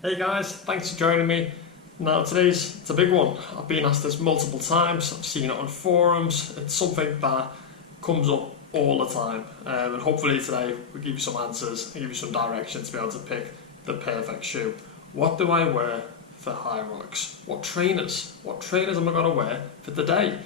Hey guys, thanks for joining me. Now it's a big one. I've been asked this multiple times, I've seen it on forums, it's something that comes up all the time. And hopefully today we'll give you some answers and give you some direction to be able to pick the perfect shoe. What do I wear for Hyrox? What trainers am I going to wear for the day?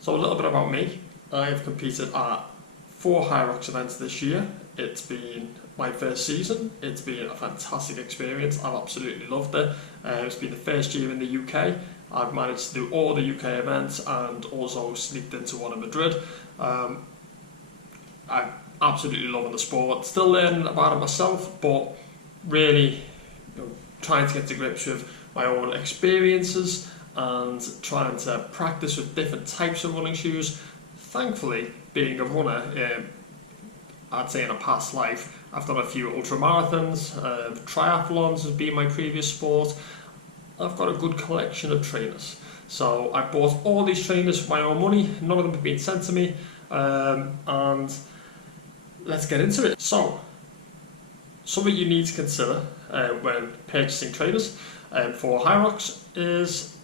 So a little bit about me. I've competed at 4 Hyrox events this year. It's been my first season. It's been a fantastic experience. I've absolutely loved it. It's been the first year in the UK. I've managed to do all the UK events and also sneaked into one in Madrid. I'm absolutely loving the sport. Still learning about it myself, but really trying to get to grips with my own experiences and trying to practice with different types of running shoes. Thankfully, being a runner, I'd say in a past life, I've done a few ultramarathons, triathlons has been my previous sport. I've got a good collection of trainers. So I bought all these trainers for my own money, none of them have been sent to me, and let's get into it. So, something you need to consider when purchasing trainers for Hyrox is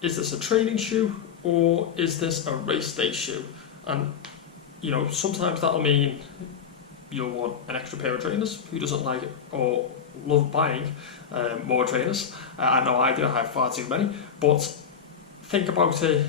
this a training shoe or is this a race day shoe? And sometimes that'll mean you'll want an extra pair of trainers. Who doesn't like it or love buying more trainers? I know I do, I have far too many, but think about it.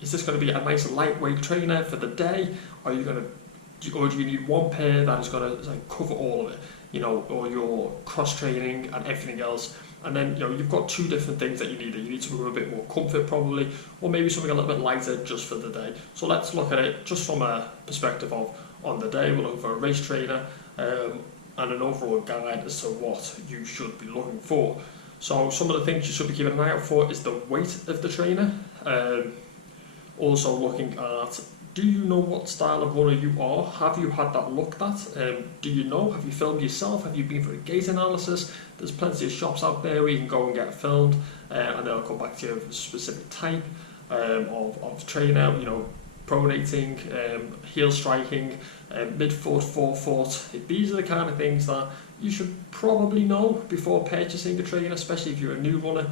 Is this going to be a nice lightweight trainer for the day? Or do you need one pair that is going to cover all of it, or your cross training and everything else? And then you've got two different things that you need. You need something with a bit more comfort probably, or maybe something a little bit lighter just for the day. So let's look at it just from a perspective of on the day. We're looking for a race trainer and an overall guide as to what you should be looking for. So some of the things you should be keeping an eye out for is the weight of the trainer. Also looking at, do you know what style of runner you are? Have you had that looked at? Do you know? Have you filmed yourself? Have you been for a gait analysis? There's plenty of shops out there where you can go and get filmed and they'll come back to you with a specific type of trainer, pronating, heel striking, mid-foot, forefoot. These are the kind of things that you should probably know before purchasing a trainer, especially if you're a new runner.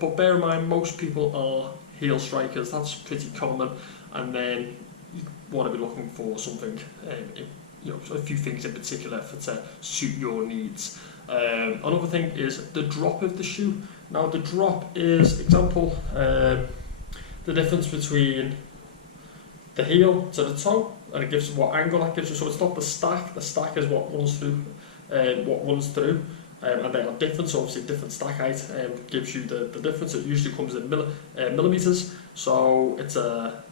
But bear in mind, most people are heel strikers. That's pretty common. And then you want to be looking for something, a few things in particular to suit your needs. Another thing is the drop of the shoe. Now the drop is, example, the difference between the heel to the toe, and it gives what angle that gives you. So it's not the stack. The stack is what runs through, and they are different. So obviously, different stack height gives you the difference. It usually comes in millimeters. So it's a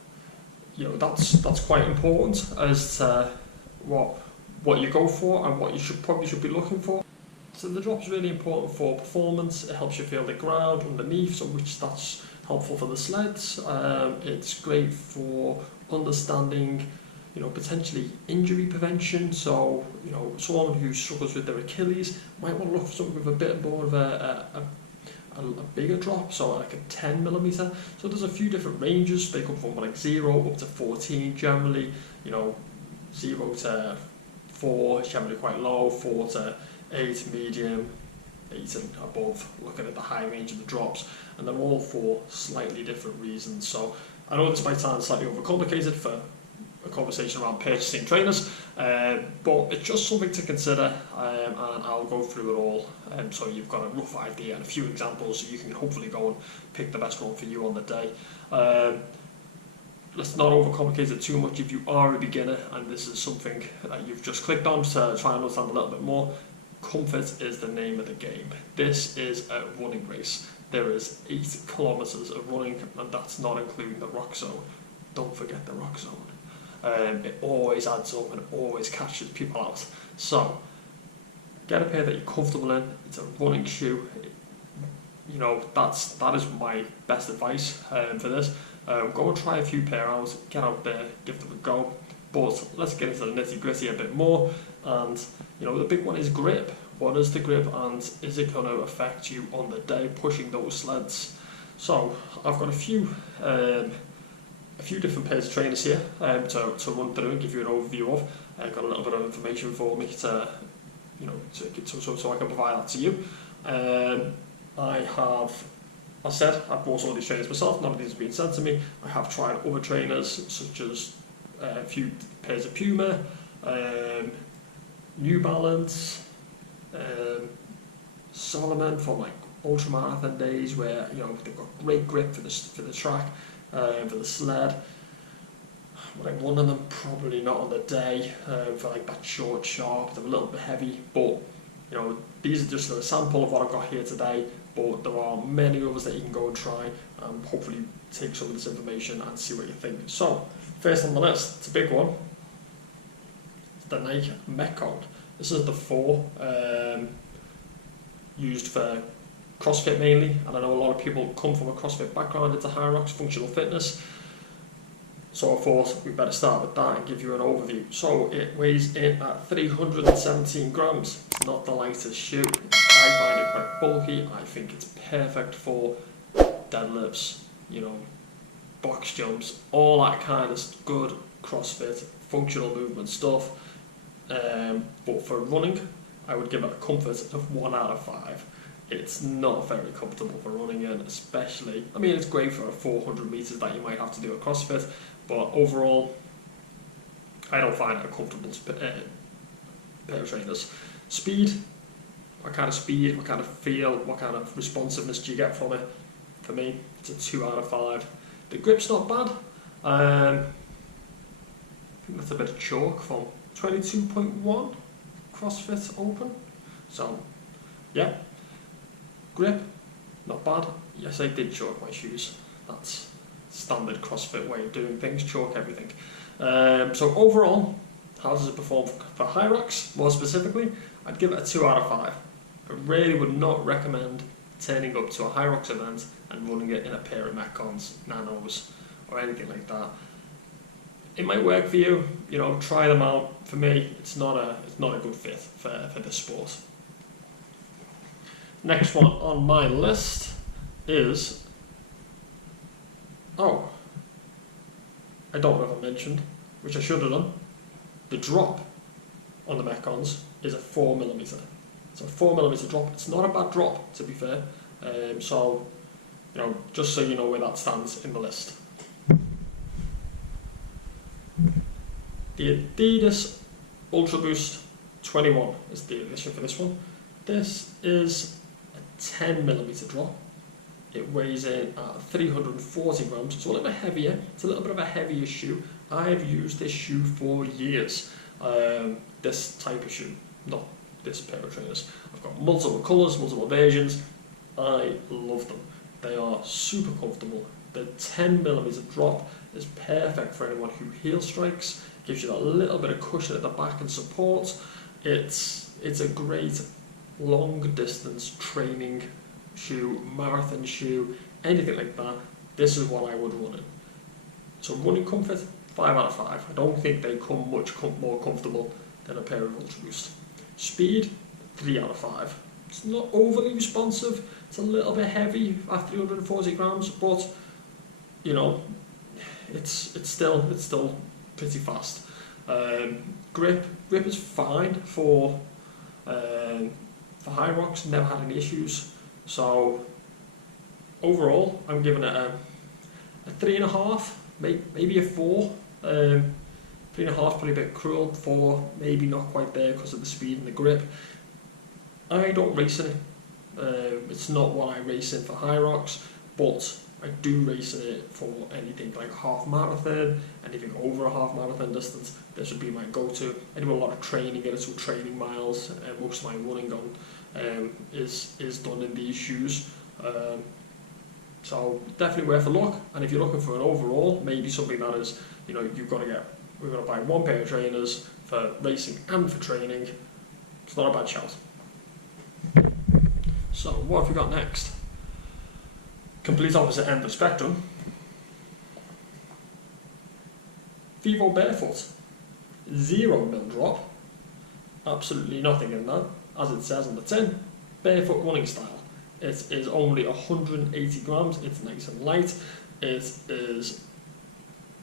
that's quite important as to what you go for and what you should be looking for. So the drop's really important for performance. It helps you feel the ground underneath, so that's helpful for the sleds. It's great for understanding, potentially injury prevention. So someone who struggles with their Achilles might want to look for something with a bit more of a bigger drop, so like a 10mm. So there's a few different ranges. They come from like 0 up to 14 generally. 0 to 4 is generally quite low, 4 to 8 medium, 8 and above looking at the high range of the drops, and they're all for slightly different reasons. So I know this might sound slightly overcomplicated for a conversation around purchasing trainers, but it's just something to consider, and I'll go through it all so you've got a rough idea and a few examples so you can hopefully go and pick the best one for you on the day. Let's not overcomplicate it too much. If you are a beginner and this is something that you've just clicked on to try and understand a little bit more, comfort is the name of the game. This is a running race. There is 8 kilometers of running, and that's not including the rock zone. Don't forget the rock zone. It always adds up and it always catches people out. So get a pair that you're comfortable in. It's a running shoe. That is my best advice for this. Go and try a few pair out, get out there, give them a go. But let's get into the nitty gritty a bit more. And the big one is grip. What is the grip, and is it going to affect you on the day pushing those sleds? So I've got a few different pairs of trainers here to run through and give you an overview of. I've got a little bit of information for me to you know, so I can provide that to you. I have, I said, I've bought all these trainers myself. None of these have been sent to me. I have tried other trainers such as a few pairs of Puma, New Balance, Solomon for like ultramarathon days, where you know they've got great grip for the track, for the sled. Would I run on them? Probably not on the day. For like that short sharp, they're a little bit heavy, but you know these are just a sample of what I've got here today. But there are many others that you can go and try, and hopefully take some of this information and see what you think. So first on the list, it's a big one. It's the Nike Mecca. This is the 4, used for CrossFit mainly, and I know a lot of people come from a CrossFit background into Hyrox functional fitness. So I thought we'd better start with that and give you an overview. So it weighs in at 317 grams. It's not the lightest shoe. I find it quite bulky. I think it's perfect for deadlifts, you know, box jumps, all that kind of good CrossFit functional movement stuff. But for running, I would give it a comfort of 1 out of 5. It's not very comfortable for running in, especially, I mean, it's great for 400 meters that you might have to do at CrossFit, but overall, I don't find it a comfortable pair of trainers. Speed, what kind of speed, what kind of feel, what kind of responsiveness do you get from it? For me, it's a 2 out of 5. The grip's not bad. I think that's a bit of chalk from 22.1 CrossFit Open. So, yeah. Grip, not bad. Yes, I did chalk my shoes. That's standard CrossFit way of doing things, chalk everything. So overall, how does it perform for Hyrox? More specifically, I'd give it a 2 out of 5. I really would not recommend turning up to a Hyrox event and running it in a pair of Metcons, Nanos, or anything like that. It might work for you, you know, try them out. For me, it's not a good fit for this sport. Next one on my list is, I don't know if I mentioned, which I should have done, the drop on the Metcons is a 4mm. It's a 4mm drop. It's not a bad drop, to be fair. So, you know, just so you know where that stands in the list. The Adidas Ultra Boost 21 is the edition for this one. This is a 10mm drop. It weighs in at 340 grams. It's a little bit heavier. It's a little bit of a heavier shoe. I've used this shoe for years. This type of shoe, not this pair of trainers. I've got multiple colours, multiple versions. I love them. They are super comfortable. The 10mm drop is perfect for anyone who heel strikes. Gives you that little bit of cushion at the back and support. It's a great long distance training shoe, marathon shoe, anything like that. This is what I would run in. So running comfort, 5 out of 5. I don't think they come much more comfortable than a pair of Ultra Boost. Speed, 3 out of 5. It's not overly responsive. It's a little bit heavy at 340 grams, but you know, it's still pretty fast. Grip is fine for Hyrox. Never had any issues. So overall, I'm giving it a 3.5, maybe a 4. 3.5 probably a bit cruel. 4 maybe not quite there because of the speed and the grip. I don't race in it. It's not what I race in for Hyrox, but I do race in it for anything like half marathon, anything over a half marathon distance. This would be my go-to. I do a lot of training, get some training miles, and most of my running is done in these shoes. So definitely worth a look. And if you're looking for an overall, maybe something that is, you know, we've got to buy one pair of trainers for racing and for training. It's not a bad shout. So what have we got next? Complete opposite end of the spectrum. Vivo Barefoot, 0mm drop, absolutely nothing in that, as it says on the tin. Barefoot running style. It is only 180 grams. It's nice and light. It is,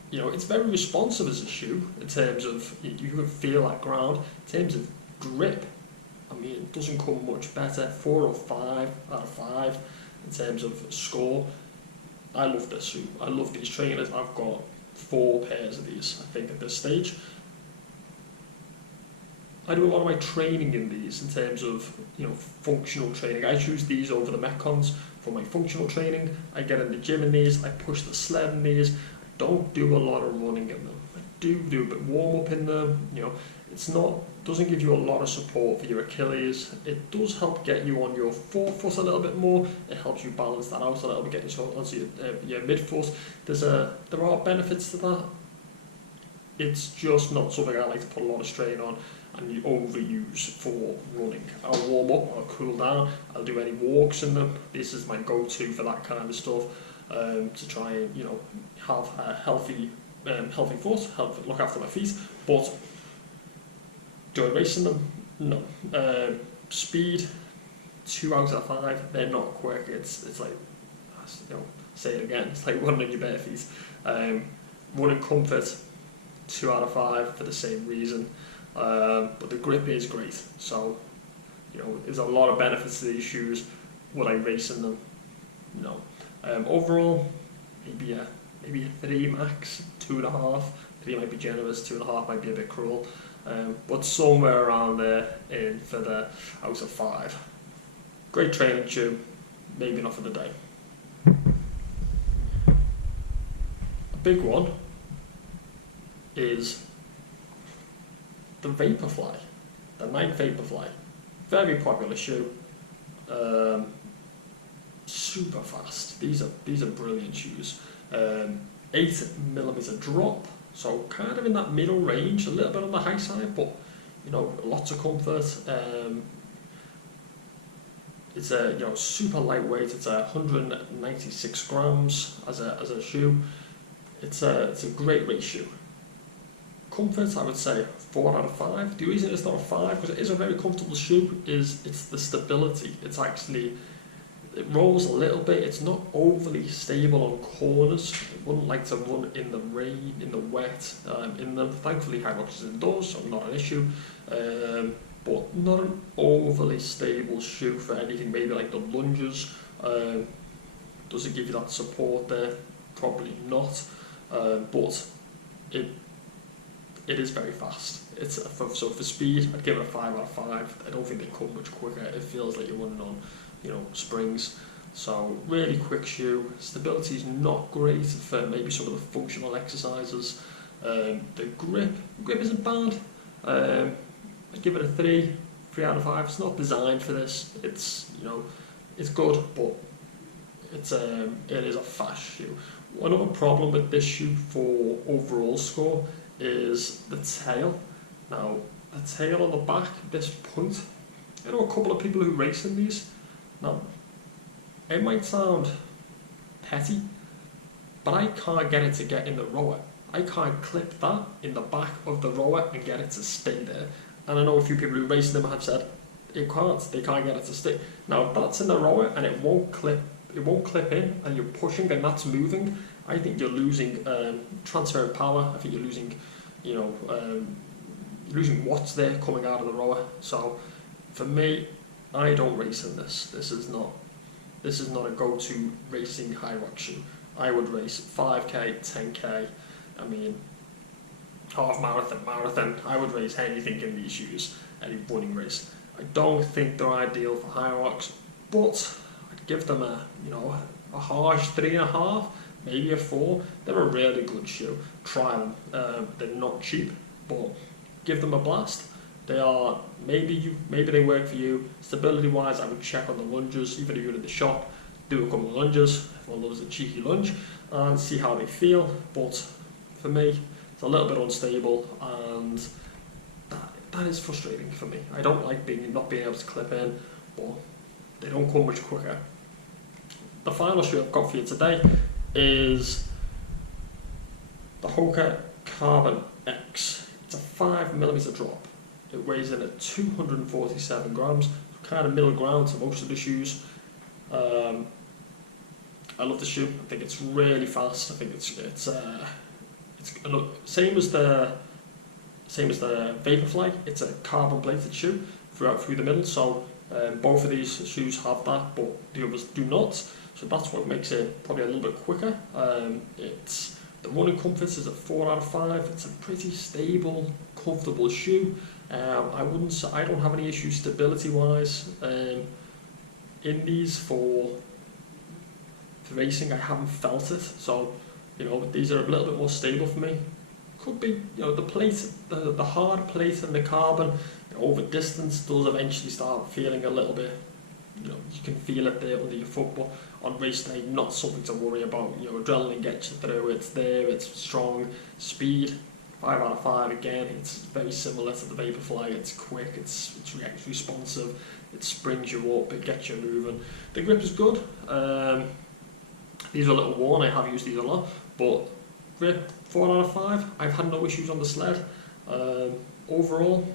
you know, it's very responsive as a shoe in terms of you can feel that ground. In terms of grip, I mean, it doesn't come much better. 4 or 5 out of 5 in terms of score. I love this shoe. I love these trainers. I've got 4 pairs of these, I think, at this stage. I do a lot of my training in these in terms of, you know, functional training. I choose these over the Metcons for my functional training. I get in the gym in these. I push the sled in these. I don't do a lot of running in them. I do a bit warm up in them. You know, doesn't give you a lot of support for your Achilles. It does help get you on your forefoot a little bit more. It helps you balance that out a little bit, get you onto your midfoot. There are benefits to that. It's just not something I like to put a lot of strain on and you overuse for running. I'll warm up, I'll cool down, I'll do any walks in them. This is my go-to for that kind of stuff, to try and, you know, have a healthy foot, look after my feet. But do I race in them? No. Speed, 2 out of 5. They're not quick. It's like, you know, say it again. It's like running in your bare feet. Running comfort, 2 out of 5 for the same reason. But the grip is great. So, you know, there's a lot of benefits to these shoes. Would I race in them? No. Overall, maybe a 3 max, 2.5. 3 might be generous, 2.5 might be a bit cruel. But somewhere around there for the out of 5. Great training shoe, maybe not for the day. A big one is the VaporFly, the Nike VaporFly. Very popular shoe, super fast. These are brilliant shoes. 8mm drop. So kind of in that middle range, a little bit on the high side, but you know, lots of comfort. It's super lightweight. It's 196 grams as a shoe. It's a great race shoe. Comfort, I would say 4 out of 5. The reason it's not a 5, because it is a very comfortable shoe, is it's the stability. It rolls a little bit. It's not overly stable on corners. I wouldn't like to run in the rain, in the wet, in them. Thankfully, Hyrox is indoors, so not an issue. But not an overly stable shoe for anything. Maybe like the lunges. Does it give you that support there? Probably not. But it is very fast. So for speed, I'd give it a 5 out of 5. I don't think they come much quicker. It feels like you're running on, you know, springs. So really quick shoe. Stability is not great for maybe some of the functional exercises. The grip isn't bad. I'd give it a 3 out of 5. It's not designed for this. It's, you know, it's good, but it is a fast shoe. Another problem with this shoe for overall score is the tail. Now, the tail on the back, this point, I know a couple of people who race in these. Now, it might sound petty, but I can't get it to get in the rower. I can't clip that in the back of the rower and get it to stay there. And I know a few people who race them have said they can't get it to stick. Now, if that's in the rower and it won't clip in, and you're pushing and that's moving, I think you're losing transfer of power. I think you're losing, you know, losing watts there coming out of the rower. So for me, I don't race in this. This is not a go-to racing Hyrox shoe. I would race 5k, 10k. I mean, half marathon. I would race anything in these shoes, any running race. I don't think they're ideal for Hyrox, but I'd give them a harsh 3.5. Maybe a 4. They're a really good shoe. Try them. They're not cheap, but give them a blast. They are maybe they work for you. Stability wise, I would check on the lunges. Even if you're in the shop, do a couple of lunges. Everyone loves a cheeky lunge, and see how they feel. But for me, it's a little bit unstable, and that is frustrating for me. I don't like not being able to clip in, but they don't come much quicker. The final shoe I've got for you today is the Hulka Carbon X. It's a 5mm drop. It weighs in at 247 grams, kind of middle ground to most of the shoes. I love the shoe. I think it's really fast. I think it's same as the VaporFly. It's a carbon plated shoe. through the middle. So both of these shoes have that, but the others do not. So that's what makes it probably a little bit quicker. It's the running comfort is a 4 out of 5. It's a pretty stable, comfortable shoe. I don't have any issues stability wise in these for racing. I haven't felt it, so these are a little bit more stable for me. Could be the plate, the hard plate and the carbon over distance does eventually start feeling a little bit. You can feel it there under your foot, but on race day, not something to worry about. Adrenaline gets you through. It's there. It's strong. Speed, 5 out of 5 again. It's very similar to the VaporFly. It's quick. It's responsive. It springs you up. It gets you moving. The grip is good. These are a little worn. I have used these a lot, but grip 4 out of 5. I've had no issues on the sled. Overall,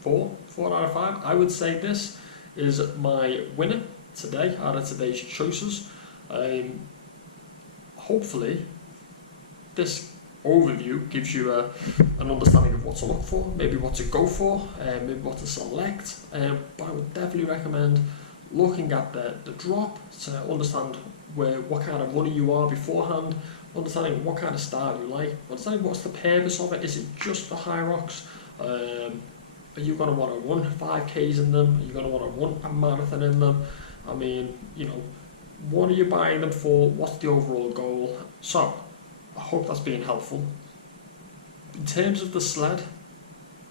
4 out of 5. I would say this is my winner today out of today's choices. Hopefully this overview gives you an understanding of what to look for, maybe what to go for, maybe what to select, but I would definitely recommend looking at the drop to understand what kind of runner you are beforehand, understanding what kind of style you like, understanding what's the purpose of it. Is it just the Hyrox? Are you going to want to run 5Ks in them? Are you going to want to run a marathon in them? I mean, what are you buying them for? What's the overall goal? So, I hope that's been helpful. In terms of the sled,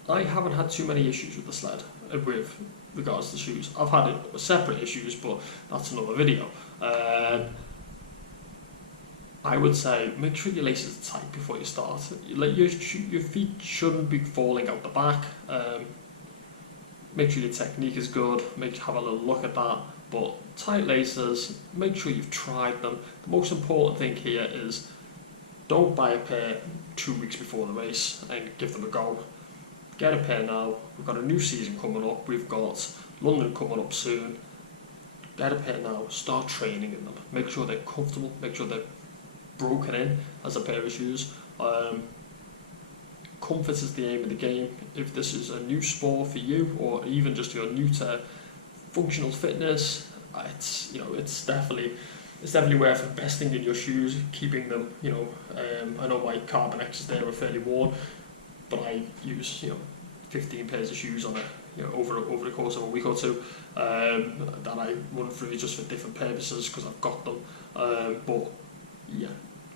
I haven't had too many issues with the sled with regards to shoes. I've had separate issues, but that's another video. I would say make sure your laces are tight before you start. Your feet shouldn't be falling out the back. Make sure your technique is good. Have a little look at that. But tight laces, make sure you've tried them. The most important thing here is don't buy a pair 2 weeks before the race and give them a go. Get a pair now. We've got a new season coming up. We've got London coming up soon. Get a pair now. Start training in them. Make sure they're comfortable. Make sure they're broken in as a pair of shoes. Comfort is the aim of the game. If this is a new sport for you, or even just you're new to functional fitness, it's definitely worth investing in your shoes, keeping them. I know my Carbon X's there are fairly worn, but I use 15 pairs of shoes on it over the course of a week or two that I run through just for different purposes because I've got them. But yeah,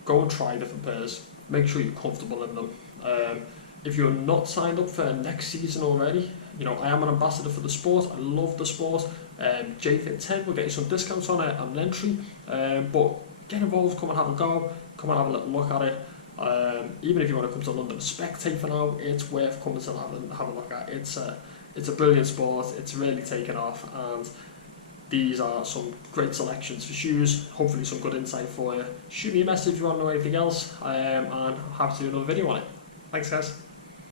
go and try different pairs. Make sure you're comfortable in them. If you're not signed up for next season already, I am an ambassador for the sport. I love the sport. JFit10 will get you some discounts on it and an entry. But get involved, come and have a go, come and have a little look at it. Even if you want to come to London to spectate for now, it's worth coming to have a look at. It's a brilliant sport. It's really taken off, and these are some great selections for shoes. Hopefully some good insight for you. Shoot me a message if you want to know anything else, and I'm happy to do another video on it. Thanks guys.